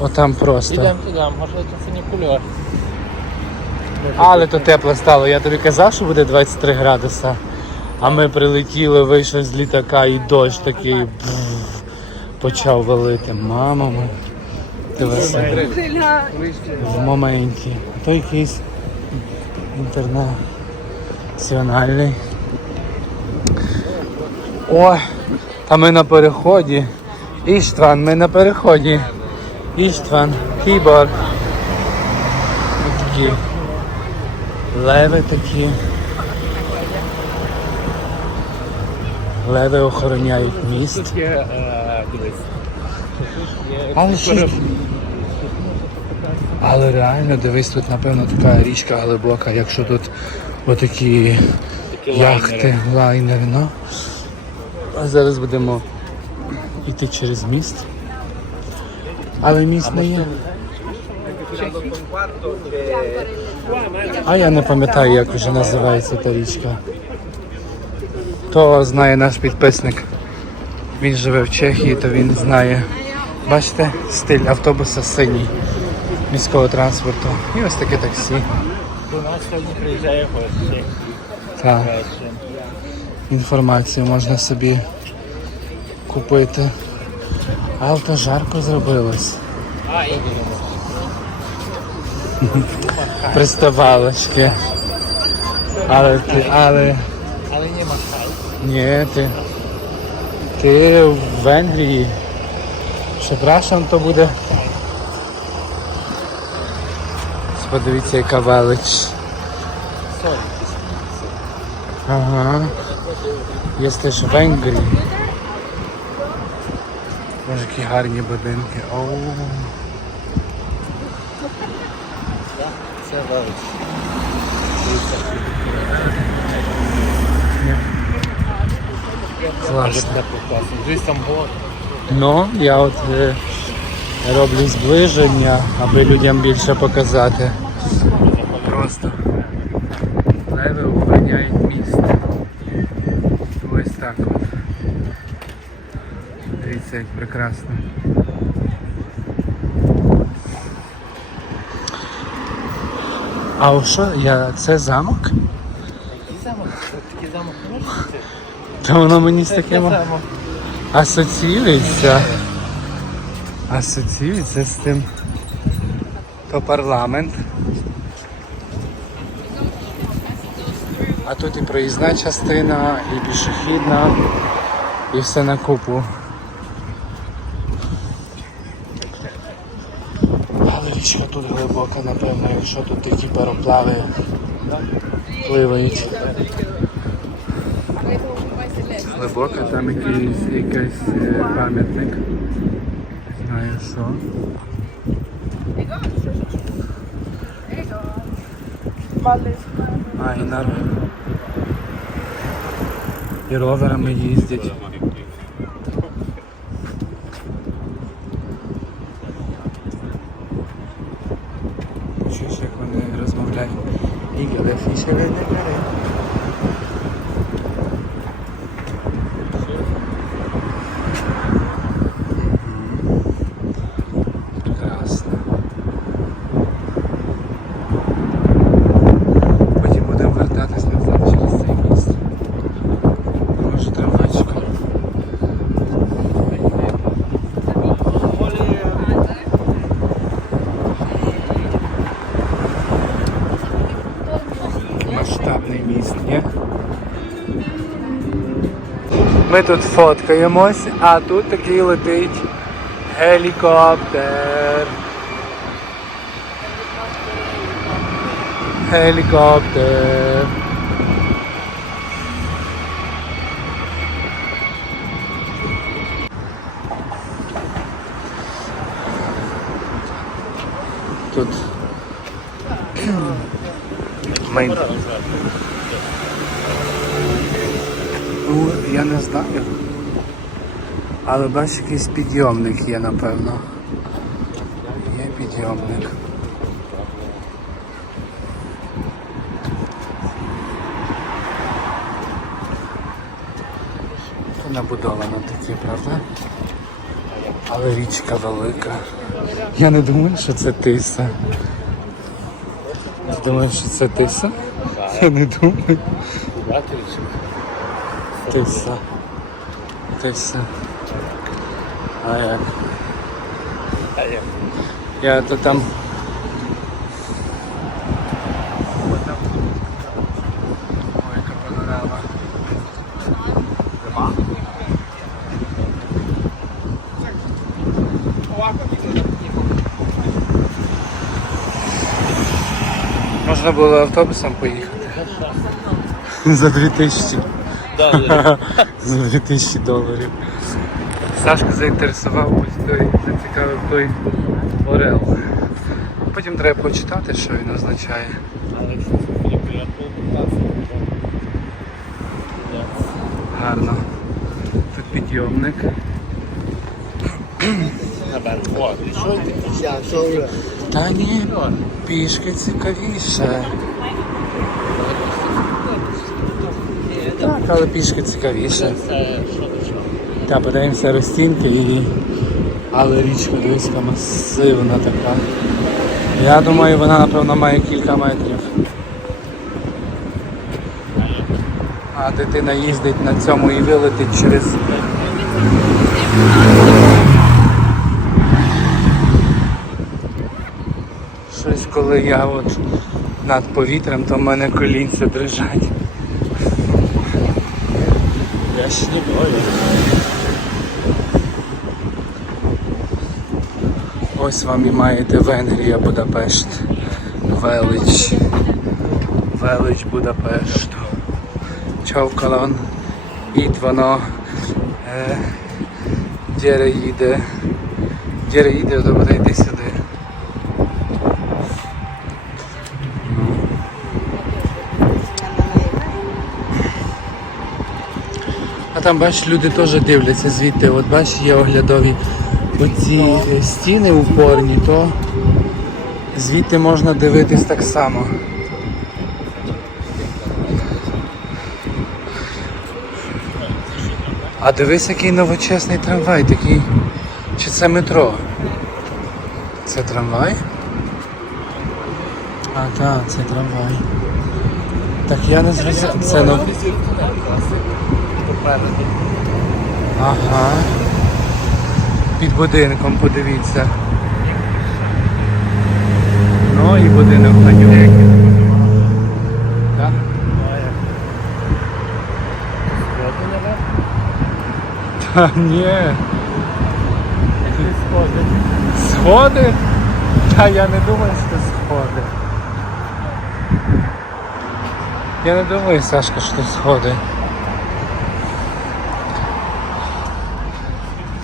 Отам просто. Ідемо туди, може це фунікульор. Але то тепло стало. Я тобі казав, що буде 23 градуса. А ми прилетіли, вийшли з літака і дощ такий бф, почав валити. Мама моя. Ти. В моменті. То якийсь інтернаціональний. Ой, та ми на переході. Іштван, ми на переході. Іштван, Кібор. Такі леви такі. Леви охороняють міст. Але реально дивись, тут напевно така річка глибока, якщо тут отакі такі яхти, лайнери, ну. А зараз будемо йти через міст. Але міст не є. А я не пам'ятаю, як вже називається та річка. То знає наш підписник. Він живе в Чехії, то він знає. Бачите, стиль автобуса синій міського транспорту. І ось таке таксі. До нас сьогодні приїжджає гості. Так, інформацію можна собі купити. Але то жарко зробилось. Приставалочки. Але ти, але. Але не махай. Ні, ти. Ти в Венгрії. Przepraszam, то буде. Подивіться, яка велич. Ага. Є теж в Венгрії. Які гарні будинки. Оу. Це велич. Класно. Ну, я от е, роблю зближення, аби людям більше показати. Просто леви охороняють місто. Ось так от. Дивіться, як прекрасно. А о що? Я... Це замок? Який замок? Такий замок не може бути? Та воно мені з таким асоціюється. Асоціюється з тим. То парламент. А тут і проїзна частина, і пішохідна, і все на купу. Але річка тут глибока, напевно, якщо тут такі пароплави пливають. Глибока, там якийсь, якийсь е, пам'ятник. Не знаю що. А, і на і роверами їздять. Чуєш, як вони розмовляють. Ігеле фішеве не бере. Прекрасно. Потім будемо вертатись назад через цей міст. Може трамвайчиком. Масштабний міст, ні? Ми тут фоткаємось, а тут такий летить гелікоптер. Гелікоптер. Тут ми... Ну, я не знаю. Але бачиш, якийсь підйомник є, напевно. Є підйомник. Це набудовано таке, правда? Але річка велика. Я не думаю, що це тиса. Ти думаєш, що це тиса? Я не думаю. Тиса. Тиса. А як? А як? Я то там. Можна було автобусом поїхати. За 2000. За 2000 доларів. Сашка заінтересував ось той, зацікавив той орел. Потім треба почитати, що він означає. Але якщо це. Гарно. Тут підйомник. Та ні, пішки цікавіше. Так, але пішки цікавіше. До подивимося розцінки і. Але річка дивись, масивна така. Я думаю, вона напевно має кілька метрів. А дитина їздить на цьому і вилетить через. Щось коли я от над повітрям, то в мене колінця дрижать. Не бою. Ось вам і маєте Венгрія, Будапешт. Велич. Велич Будапешту. Човкалон. Ід воно. Е, Дєре їде. Дєре їде, то буде сюди. А там бачиш, люди теж дивляться звідти. От бачиш, є оглядові оці е, стіни упорні, то звідти можна дивитись так само. А дивись, який новочесний трамвай, такий. Чи це метро? Це трамвай? А, так, це трамвай. Так я не зрозумів. Це нов... Попереду. Ага. Під будинком подивіться. Ну і будинок на нього. Так? Та ні. Сходи? Сходи? Та я не думаю, що сходи. Я не думаю, Сашка, що сходи.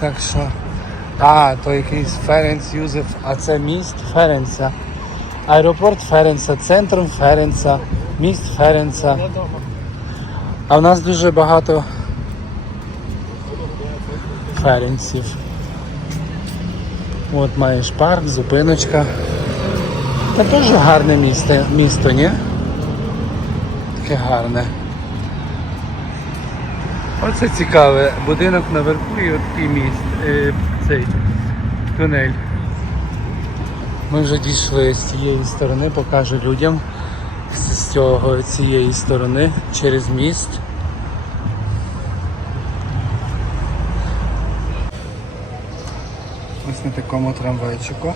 Так що. А, то якийсь Ференц Юзеф, а це міст Ференца. Аеропорт Ференца, центр Ференца, міст Ференца. А в нас дуже багато ференців. От маєш парк, зупиночка. Та теж гарне місто, місто, ні? Таке гарне. Оце цікаве. Будинок наверху і такий міст. Е, цей тунель. Ми вже дійшли з цієї сторони, покажу людям з цього цієї сторони через міст. Ось на такому трамвайчику.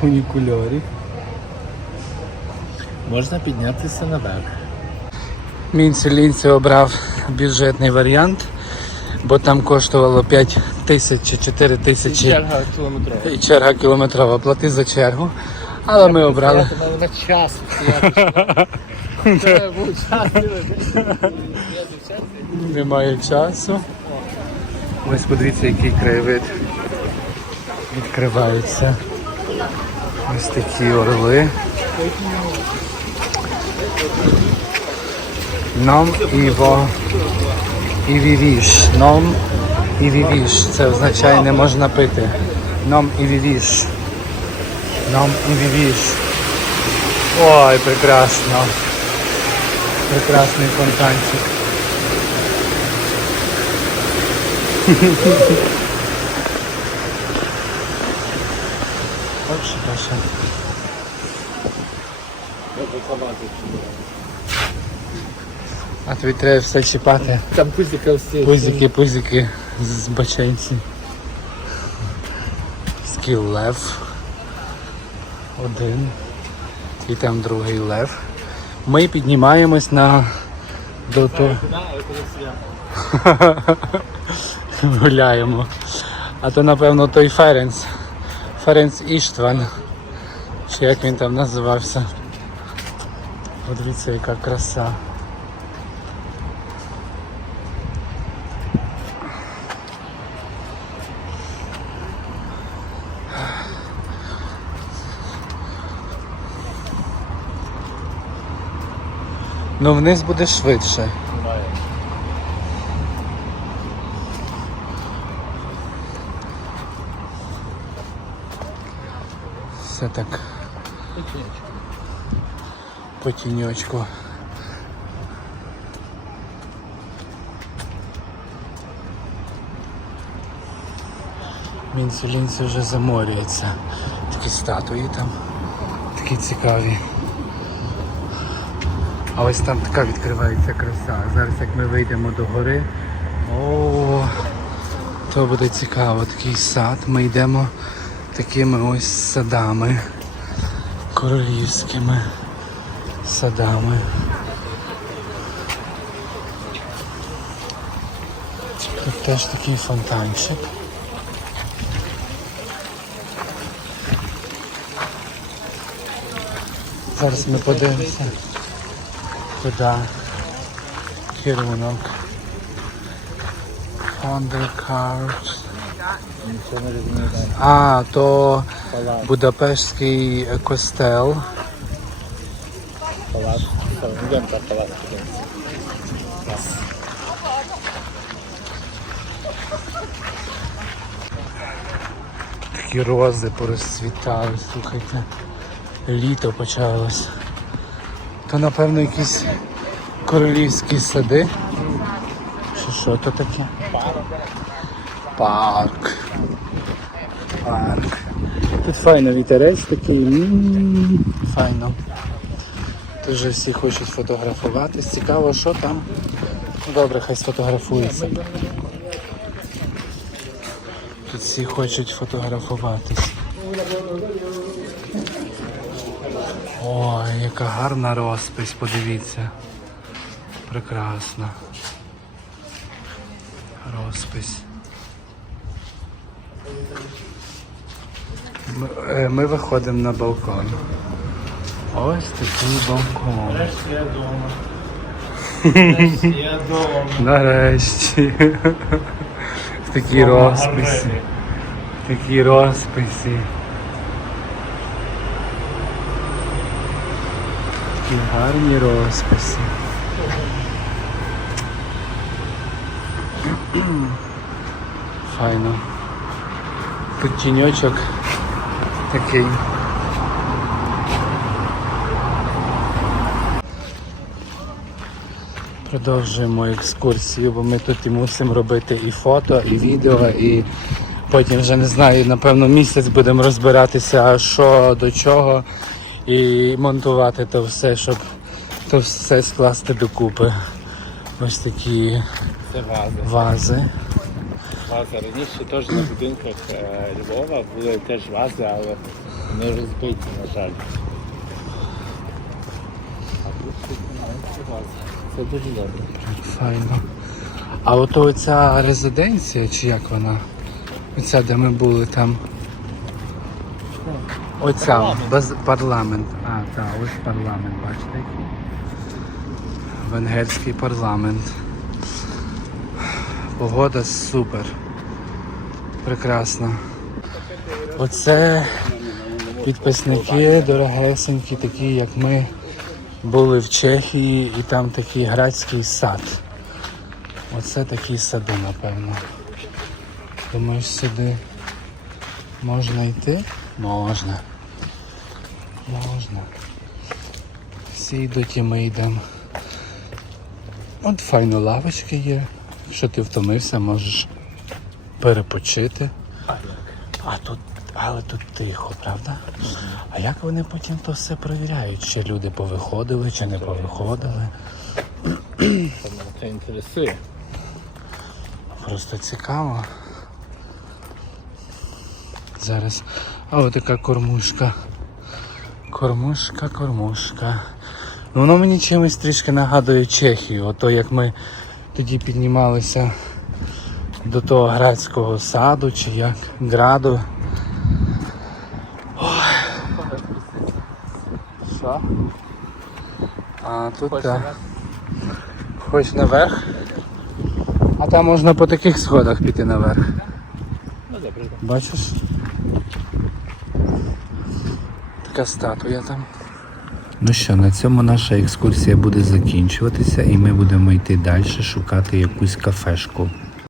Фунікульорі. Можна піднятися наверх. Мінці Лінці обрав бюджетний варіант, бо там коштувало 5 тисяч чи 4 тисячі Черга кілометрова. і черга кілометрова. Плати за чергу. Але ми обрали. На- час. Немає часу. Ось подивіться, який краєвид відкривається. Ось такі орли. Ном іво і вівіш. Ном і вівіш. Це означає не можна пити. Ном і вівіш. Ном і вівіш. Ой, прекрасно. Прекрасний фонтанчик. Ось що пише. А тобі треба все чіпати. Там пузика всі. Пузики, пузики з баченці. Скіл лев. Один. І там другий лев. Ми піднімаємось на до того. Гуляємо. А то напевно той Ференц. Ференц Іштван. Чи як він там називався. Подивіться, яка краса. Ну вниз буде швидше. Все так по тіньочку. Мінцелінці вже заморюється. Такі статуї там, такі цікаві. А ось там така відкривається краса. Зараз як ми вийдемо до гори, о, то буде цікаво. Такий сад. Ми йдемо такими ось садами. Королівськими садами. Тут теж такий фонтанчик. Зараз ми подивимося. Куди? Керунок. Розумію. А, то. Будапештський костел. Палац. Йдемо так палац. Такі рози порозцвітали, слухайте. Літо почалось. То напевно якісь королівські сади. Чи що то таке? Парк. Парк. Тут файно вітерець такий. Файно. Тут вже всі хочуть фотографуватись. Цікаво, що там. Ну, Добре, хай сфотографується. Тут всі хочуть фотографуватись. Ой, яка гарна розпись, подивіться. Прекрасна. Розпись. Ми, е, ми виходимо на балкон. Ось такий балкон. Нарешті Я вдома. Нарешті Я вдома. Нарешті. В такій розписі. В такій розписі. Такі гарні розписи. Файно. Тут тіньочок такий. Продовжуємо екскурсію, бо ми тут і мусимо робити і фото, і відео, і потім вже не знаю, напевно місяць будемо розбиратися, що до чого, і монтувати то все, щоб то все скласти докупи. Ось такі Це ваза. вази. Ваза. Раніше теж на будинках е, Львова були теж вази, але вони розбиті, на жаль. А тут немає, це. Це дуже добре. Файно. А от оця резиденція, чи як вона? Оця, де ми були там. Оця, без парламент. А, так, ось парламент, бачите. Венгерський парламент. Погода супер. Прекрасна. Оце підписники дорогесенькі, такі як ми були в Чехії і там такий градський сад. Оце такі сади, напевно. Думаєш, сюди можна йти? Можна. Можна. Всі йдуть і ми йдемо. От файно лавочки є. Якщо ти втомився, можеш перепочити. А тут Але тут тихо, правда? А як вони потім то все перевіряють? Чи люди повиходили, чи не повиходили? Це інтересує. Просто цікаво. Зараз. А от така кормушка. Кормушка, кормушка. Ну, воно мені чимось трішки нагадує Чехію. Ото як ми тоді піднімалися до того градського саду чи як граду. Що? А тут так. Хоч наверх. А там можна по таких сходах піти наверх. Ну добре. Бачиш? Така статуя там. Ну що, на цьому наша екскурсія буде закінчуватися і ми будемо йти далі шукати якусь кафешку.